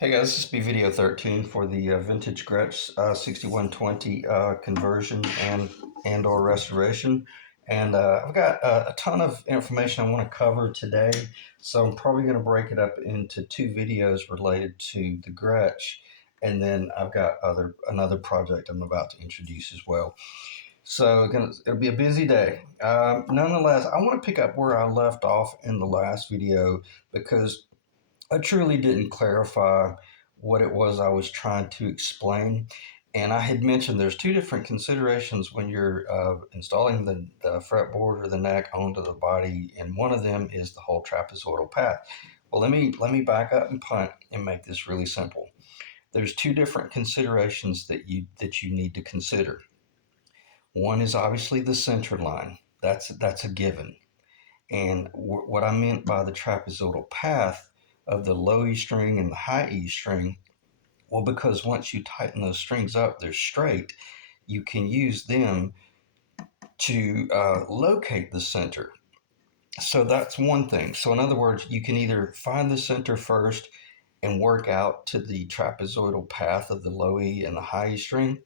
Hey guys, this will be video 13 for the vintage Gretsch 6120 conversion and or restoration. And I've got a ton of information I want to cover today, so I'm probably going to break it up into two videos related to the Gretsch, and then I've got another project I'm about to introduce as well. So it'll be a busy day. Nonetheless, I want to pick up where I left off in the last video because I truly didn't clarify what it was I was trying to explain. And I had mentioned there's two different considerations when you're installing the fretboard or the neck onto the body, and one of them is the whole trapezoidal path. Well, let me back up and punt and make this really simple. There's two different considerations that you need to consider. One is obviously the center line. That's a given. And what I meant by the trapezoidal path of the low E string and the high E string, well, because once you tighten those strings up, they're straight, you can use them to locate the center. So that's one thing. So, in other words, you can either find the center first and work out to the trapezoidal path of the low E and the high E string,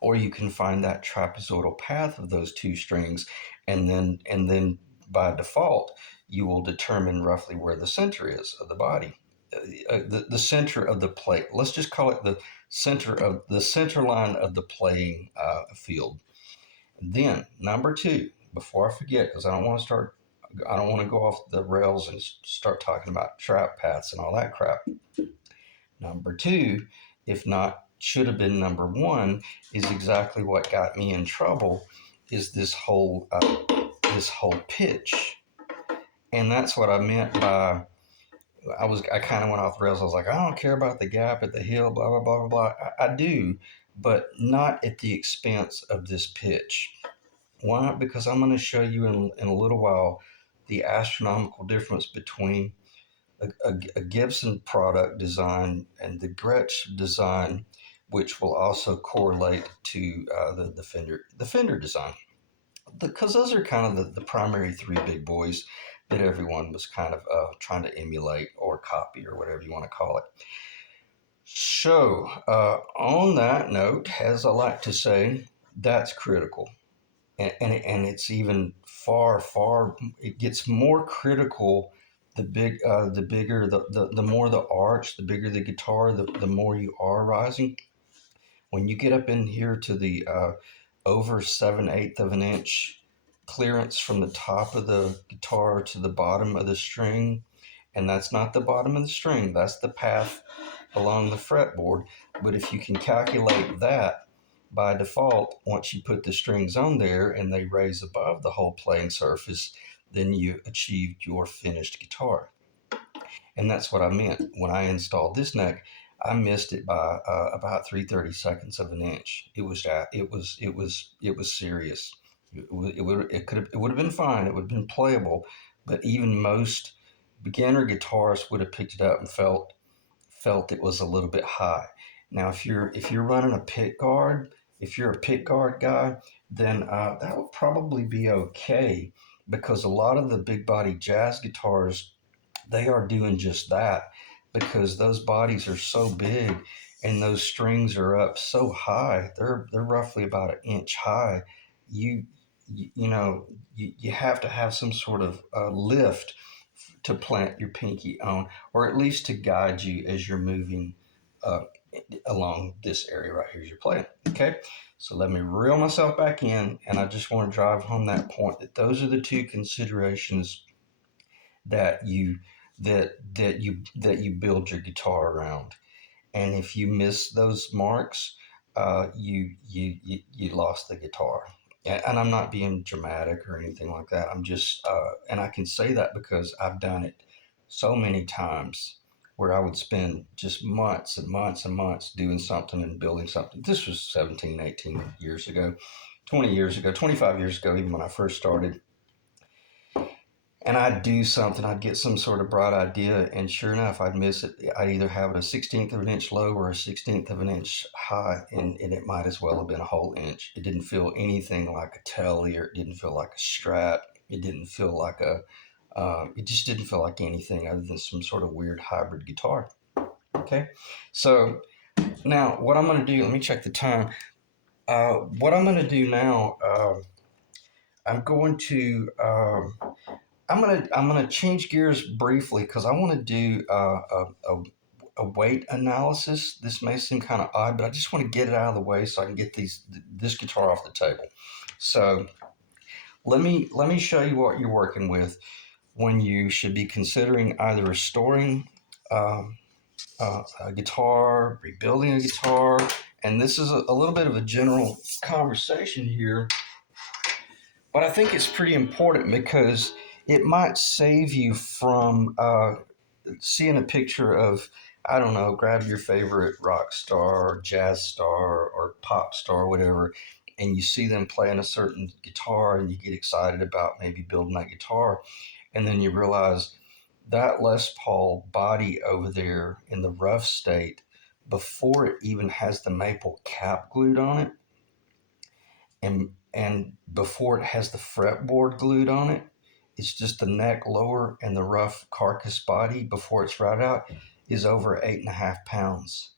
or you can find that trapezoidal path of those two strings, and then by default you will determine roughly where the center is of the body, the center of the plate. Let's just call it the center line of the playing field. Then number two, before I forget, because I don't want to go off the rails and start talking about trap paths and all that crap. Number two, if not should have been number one, is exactly what got me in trouble. Is this whole pitch, and that's what I meant by I kind of went off the rails. I was like, I don't care about the gap at the heel, blah blah blah blah blah. I do, but not at the expense of this pitch. Why? Because I'm going to show you in a little while the astronomical difference between a Gibson product design and the Gretsch design, which will also correlate to the Fender design, because those are kind of the primary three big boys that everyone was kind of trying to emulate or copy or whatever you want to call it. So, on that note, as I like to say, that's critical. And it's even it gets more critical the bigger the more the arch, the bigger the guitar, the more you are rising. When you get up in here to the over 7/8 of an inch clearance from the top of the guitar to the bottom of the string, and that's not the bottom of the string, that's the path along the fretboard. But if you can calculate that by default, once you put the strings on there and they raise above the whole playing surface, then you achieved your finished guitar. And that's what I meant when I installed this neck. I missed it by about 3/32 of an inch. It was serious. It would have been fine. It would have been playable, but even most beginner guitarists would have picked it up and felt it was a little bit high. Now, if you're running a pick guard, if you're a pick guard guy, then that would probably be okay, because a lot of the big body jazz guitars, they are doing just that, because those bodies are so big and those strings are up so high. They're roughly about an inch high. You you have to have some sort of lift to plant your pinky on, or at least to guide you as you're moving uh, along this area right here as you're playing. Okay, so let me reel myself back in, and I just want to drive home that point that those are the two considerations that you build your guitar around. And if you miss those marks, you lost the guitar. And I'm not being dramatic or anything like that. I'm just, and I can say that because I've done it so many times, where I would spend just months and months and months doing something and building something. This was 17, 18 years ago, 20 years ago, 25 years ago, even when I first started. And I'd do something, I'd get some sort of bright idea, and sure enough, I'd miss it. I'd either have it a 16th of an inch low or a 16th of an inch high, and it might as well have been a whole inch. It didn't feel anything like a telly, or it didn't feel like a Strat. It didn't feel like it just didn't feel like anything other than some sort of weird hybrid guitar. Okay. So now what I'm going to do, let me check the time. What I'm going to do now, I'm going to I'm gonna change gears briefly because I want to do a weight analysis. This may seem kind of odd, but I just want to get it out of the way so I can get this guitar off the table. So let me show you what you're working with when you should be considering either restoring um, a guitar, rebuilding a guitar, and this is a little bit of a general conversation here, but I think it's pretty important because it might save you from seeing a picture of, I don't know, grab your favorite rock star or jazz star or pop star or whatever, and you see them playing a certain guitar and you get excited about maybe building that guitar, and then you realize that Les Paul body over there in the rough state, before it even has the maple cap glued on it, and before it has the fretboard glued on it, it's just the neck lower and the rough carcass body before it's right out is over 8.5 pounds.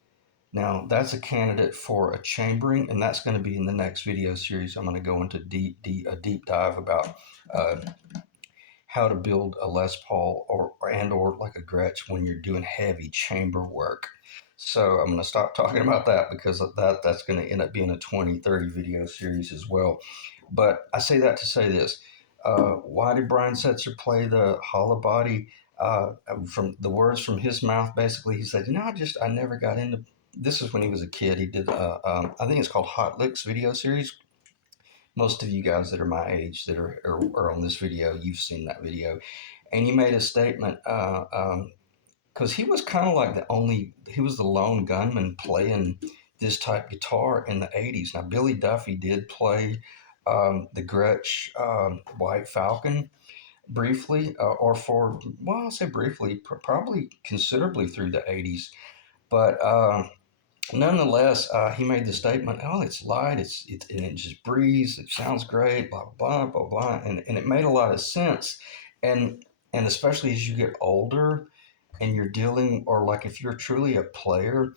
Now that's a candidate for a chambering, and that's going to be in the next video series. I'm going to go into a deep dive about uh, how to build a Les Paul or like a Gretsch when you're doing heavy chamber work. So I'm going to stop talking about that because that's going to end up being a 20-30 video series as well. But I say that to say this. Why did Brian Setzer play the hollow body? From the words from his mouth, basically, he said, I never got into. This is when he was a kid. He did, I think it's called Hot Licks video series. Most of you guys that are my age that are on this video, you've seen that video. And he made a statement because he was kind of like he was the lone gunman playing this type guitar in the 80s. Now, Billy Duffy did play the Gretsch White Falcon briefly, well, I'll say briefly, probably considerably through the 80s. But nonetheless, he made the statement, "Oh, it's light, and it just breathes. It sounds great, blah blah blah blah," and it made a lot of sense, and especially as you get older, and you're dealing, or like if you're truly a player,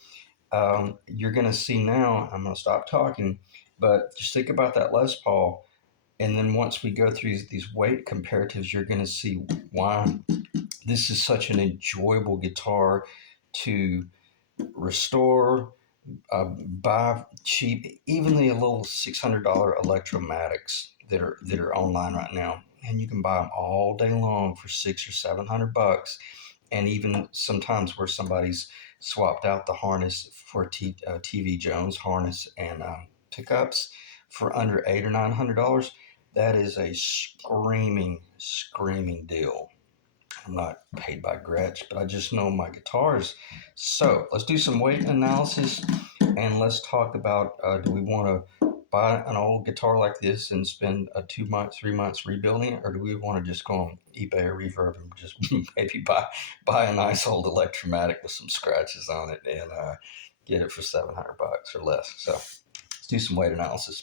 you're going to see now. I'm going to stop talking, but just think about that Les Paul, and then once we go through these weight comparatives, you're going to see why this is such an enjoyable guitar to restore, buy cheap, even the little $600 Electromatics that are online right now, and you can buy them all day long for 600 or 700 bucks, and even sometimes where somebody's swapped out the harness for TV Jones harness and pickups for under $800 or $900. That is a screaming deal. I'm not paid by Gretsch, but I just know my guitars. So let's do some weight analysis, and let's talk about, do we want to buy an old guitar like this and spend 2 months, 3 months rebuilding it, or do we want to just go on eBay or Reverb and just maybe buy a nice old Electromatic with some scratches on it and get it for 700 bucks or less? So let's do some weight analysis.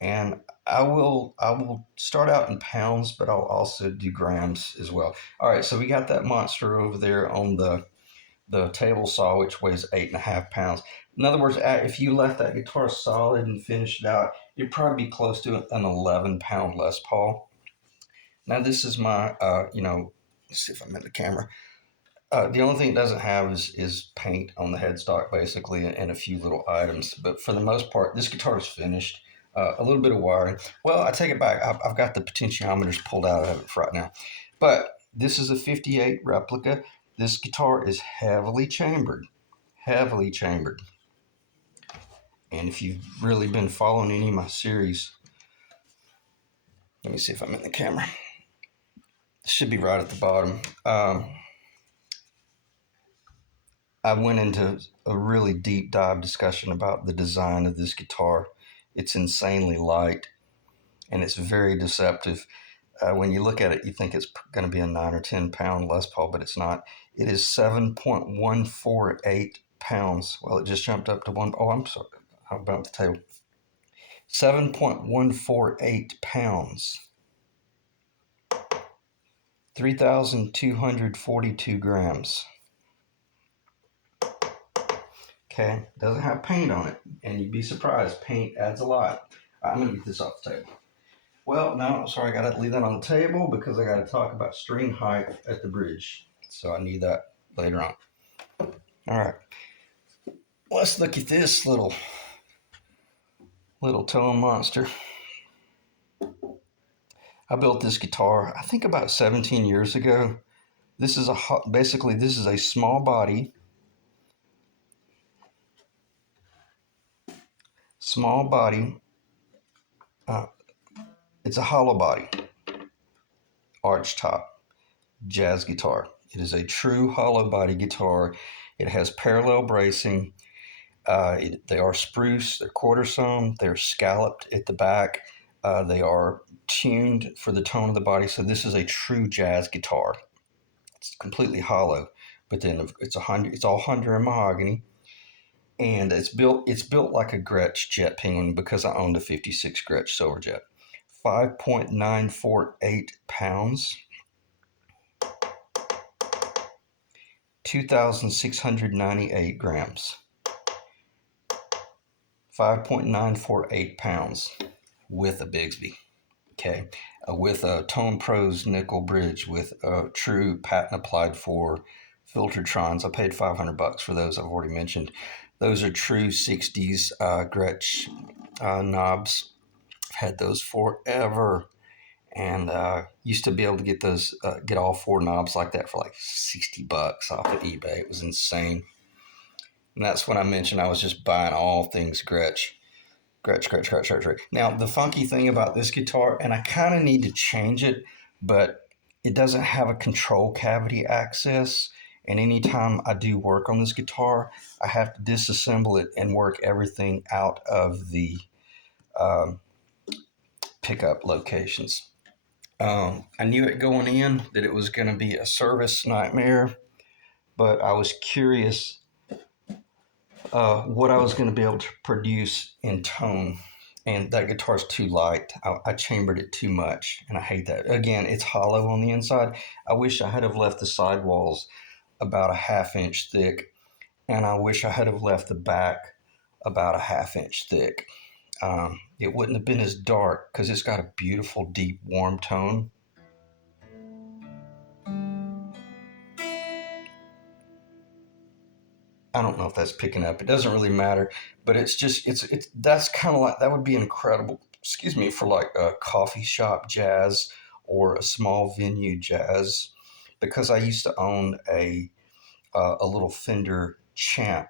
And I will start out in pounds, but I'll also do grams as well. All right, so we got that monster over there on the table saw, which weighs 8.5 pounds. In other words, if you left that guitar solid and finished it out, you'd probably be close to an 11-pound Les Paul. Now this is my, let's see if I'm in the camera. The only thing it doesn't have is paint on the headstock, basically, and a few little items. But for the most part, this guitar is finished. A little bit of wiring. Well, I take it back. I've got the potentiometers pulled out of it right now. But this is a 58 replica. This guitar is heavily chambered. Heavily chambered. And if you've really been following any of my series, let me see if I'm in the camera. It should be right at the bottom. I went into a really deep dive discussion about the design of this guitar. It's insanely light and it's very deceptive. When you look at it, you think it's going to be a 9 or 10 pound Les Paul, but it's not. It is 7.148 pounds. Well, it just jumped up to one. Oh, I'm sorry. How about the table? 7.148 pounds. 3,242 grams. Okay, doesn't have paint on it, and you'd be surprised, paint adds a lot. I'm gonna get this off the table. Well, no, sorry, I gotta leave that on the table because I gotta talk about string height at the bridge. So I need that later on. All right, let's look at this little tone monster. I built this guitar, I think about 17 years ago. This is basically this is a small body, uh, it's a hollow body, arch top jazz guitar. It is a true hollow body guitar. It has parallel bracing. They are spruce, they're quarter sawn, they're scalloped at the back. They are tuned for the tone of the body. So this is a true jazz guitar. It's completely hollow, but then it's all Honduran mahogany, and it's built like a Gretsch Jet Penguin because I owned a '56 Gretsch Silverjet. 5.948 pounds, 2,698 grams. 5.948 pounds with a Bigsby. Okay, with a Tone Pros nickel bridge with a true patent applied for Filtertrons. I paid $500 for those. I've already mentioned. Those are true '60s Gretsch knobs. I've had those forever, and used to be able to get those, get all four knobs like that for like $60 off of eBay. It was insane. And that's when I mentioned I was just buying all things Gretsch. Gretsch. Now, the funky thing about this guitar, and I kind of need to change it, but it doesn't have a control cavity access. And anytime I do work on this guitar, I have to disassemble it and work everything out of the um, pickup locations. I knew it going in that it was going to be a service nightmare, but I was curious what I was going to be able to produce in tone. And that guitar's too light. I chambered it too much, and I hate that. Again, it's hollow on the inside. I wish I had have left the sidewalls about a ½ inch thick, and I wish I had have left the back about a ½ inch thick. It wouldn't have been as dark because it's got a beautiful, deep, warm tone. I don't know if that's picking up. It doesn't really matter, but it's just it's that's kind of like that would be incredible. Excuse me, for like a coffee shop jazz or a small venue jazz, because I used to own a little Fender Champ.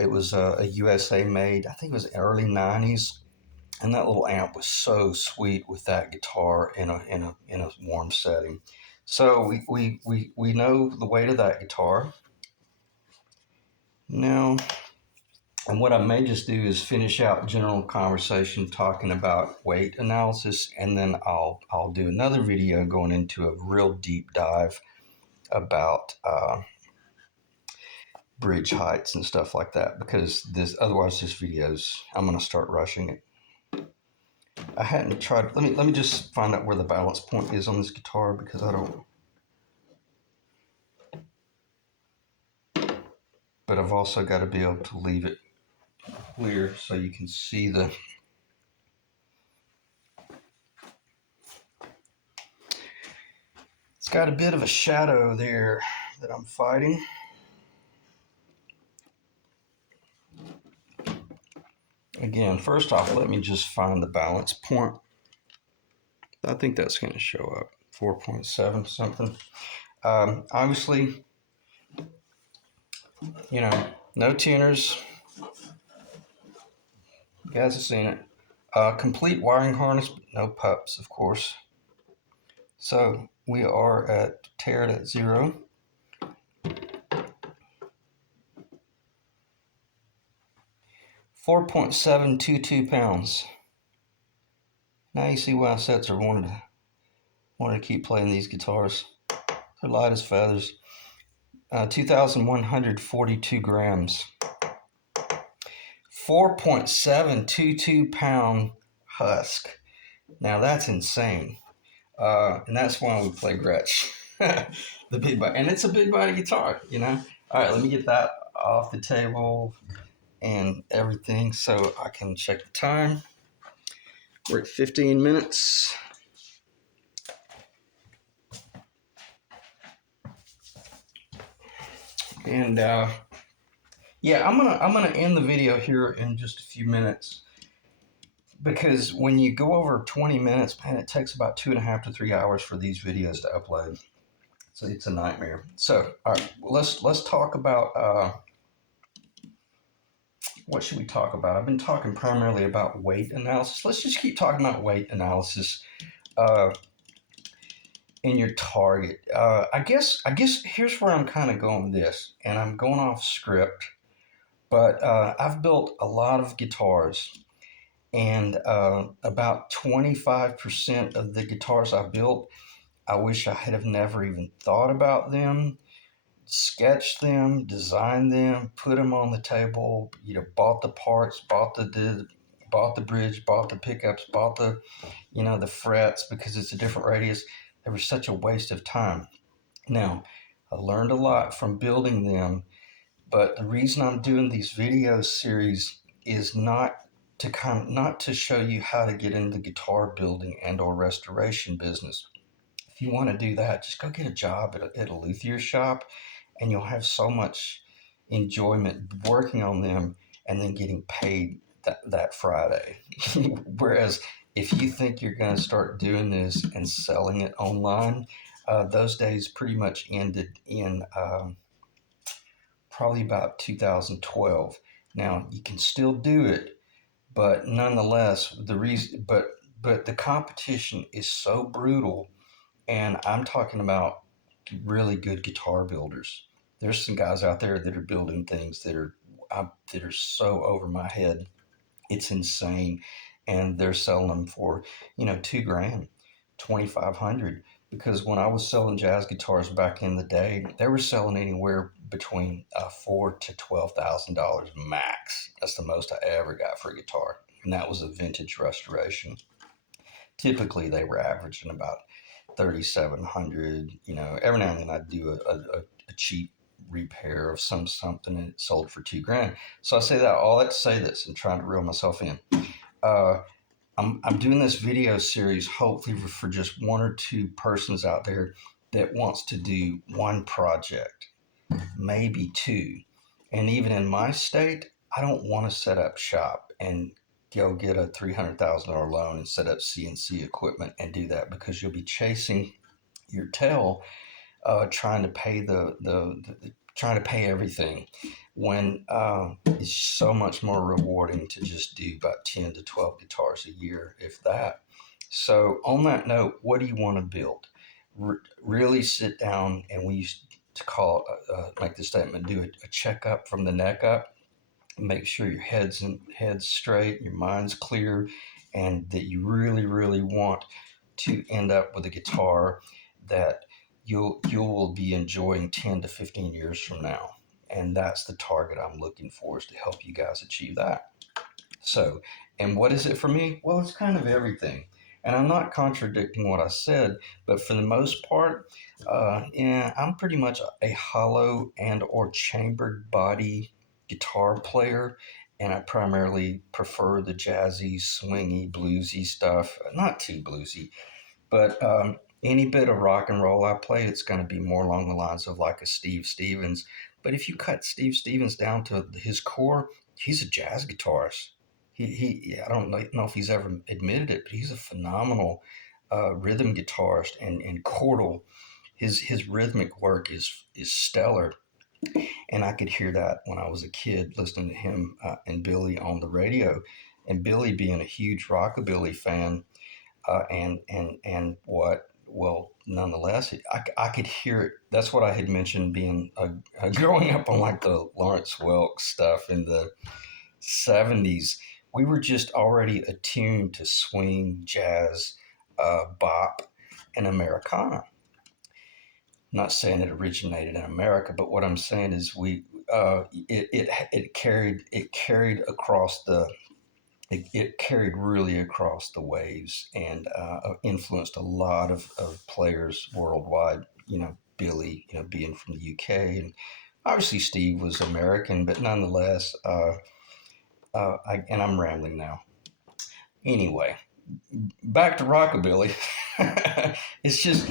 It was a USA made. I think it was early '90s, and that little amp was so sweet with that guitar in a warm setting. So we know the weight of that guitar now. And what I may just do is finish out general conversation talking about weight analysis, and then I'll do another video going into a real deep dive about bridge heights and stuff like that, because this video's, I'm going to start rushing it. I hadn't tried. Let me just find out where the balance point is on this guitar, because I don't. But I've also got to be able to leave it clear so you can see the. It's got a bit of a shadow there that I'm fighting. Again, first off, let me just find the balance point. I think that's going to show up 4.7 something. Obviously, no tuners. You guys have seen it. Complete wiring harness, no pups, of course. So we are at tear it at 0. £4.722. Now you see why Setzer wanted to keep playing these guitars. They're light as feathers. 2,142 grams. 4.722 pound husk. Now that's insane. And that's why we play Gretsch, the big body, and it's a big body guitar, you know. All right, let me get that off the table and everything, so I can check the time. We're at 15 minutes. And yeah, I'm gonna end the video here in just a few minutes because when you go over 20 minutes, man, it takes about 2.5 to 3 hours for these videos to upload. So it's a nightmare. So all right, let's talk about what should we talk about? I've been talking primarily about weight analysis. Let's just keep talking about weight analysis uh, in your target. I guess here's where I'm kind of going with this, and I'm going off script. But I've built a lot of guitars, and about 25% of the guitars I built, I wish I had have never even thought about them, sketched them, designed them, put them on the table. Bought the parts, bought the bridge, bought the pickups, bought the frets because it's a different radius. It was such a waste of time. Now, I learned a lot from building them, but the reason I'm doing these video series is not to show you how to get into the guitar building and or restoration business. If you want to do that, just go get a job at a luthier shop, and you'll have so much enjoyment working on them and then getting paid that Friday. Whereas if you think you're going to start doing this and selling it online, those days pretty much ended in probably about 2012. Now you can still do it, but nonetheless, the competition is so brutal, and I'm talking about really good guitar builders. There's some guys out there that are building things that are so over my head. It's insane, and they're selling them for 2 grand, 2,500. Because when I was selling jazz guitars back in the day, they were selling anywhere between $4,000 to $12,000 max. That's the most I ever got for a guitar, and that was a vintage restoration. Typically, they were averaging about 3,700. Every now and then I'd do a cheap repair of something and it sold for 2 grand. So I say that all that to say this and trying to reel myself in. Uh, I'm doing this video series hopefully for just one or two persons out there that wants to do one project, maybe two. And even in my state, I don't want to set up shop and go get a $300,000 loan and set up CNC equipment and do that, because you'll be chasing your tail, trying to pay the trying to pay everything, when it's so much more rewarding to just do about 10 to 12 guitars a year, if that. So on that note, what do you want to build? Really sit down, and we used to call make the statement, do a checkup from the neck up. Make sure your head's straight, your mind's clear, and that you really really want to end up with a guitar that you will be enjoying 10 to 15 years from now. And that's the target I'm looking for, is to help you guys achieve that. So, and what is it for me? Well, it's kind of everything. And I'm not contradicting what I said, but for the most part, yeah, I'm pretty much a hollow and or chambered body guitar player, and I primarily prefer the jazzy, swingy, bluesy stuff. Not too bluesy, but any bit of rock and roll I play, it's going to be more along the lines of like a Steve Stevens. But if you cut Steve Stevens down to his core, he's a jazz guitarist. I don't know if he's ever admitted it, but he's a phenomenal rhythm guitarist and chordal. His rhythmic work is stellar, and I could hear that when I was a kid listening to him and Billy on the radio, and Billy being a huge rockabilly fan, and what well nonetheless I could hear it. That's what I had mentioned, being growing up on like the Lawrence Welk stuff in the 70s. We were just already attuned to swing, jazz, bop, and Americana. I'm not saying it originated in America, but what I'm saying is it carried across it carried really across the waves and influenced a lot of players worldwide. Billy, being from the UK, and obviously Steve was American, but nonetheless, and I'm rambling now. Anyway, back to rockabilly. It's just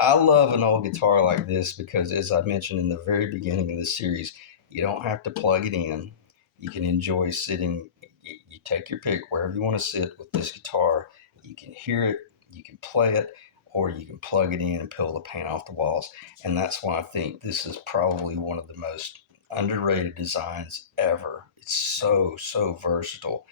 I love an old guitar like this because, as I mentioned in the very beginning of the series, you don't have to plug it in. You can enjoy sitting. You take your pick wherever you want to sit with this guitar. You can hear it, you can play it, or you can plug it in and peel the paint off the walls. And that's why I think this is probably one of the most underrated designs ever. It's so versatile.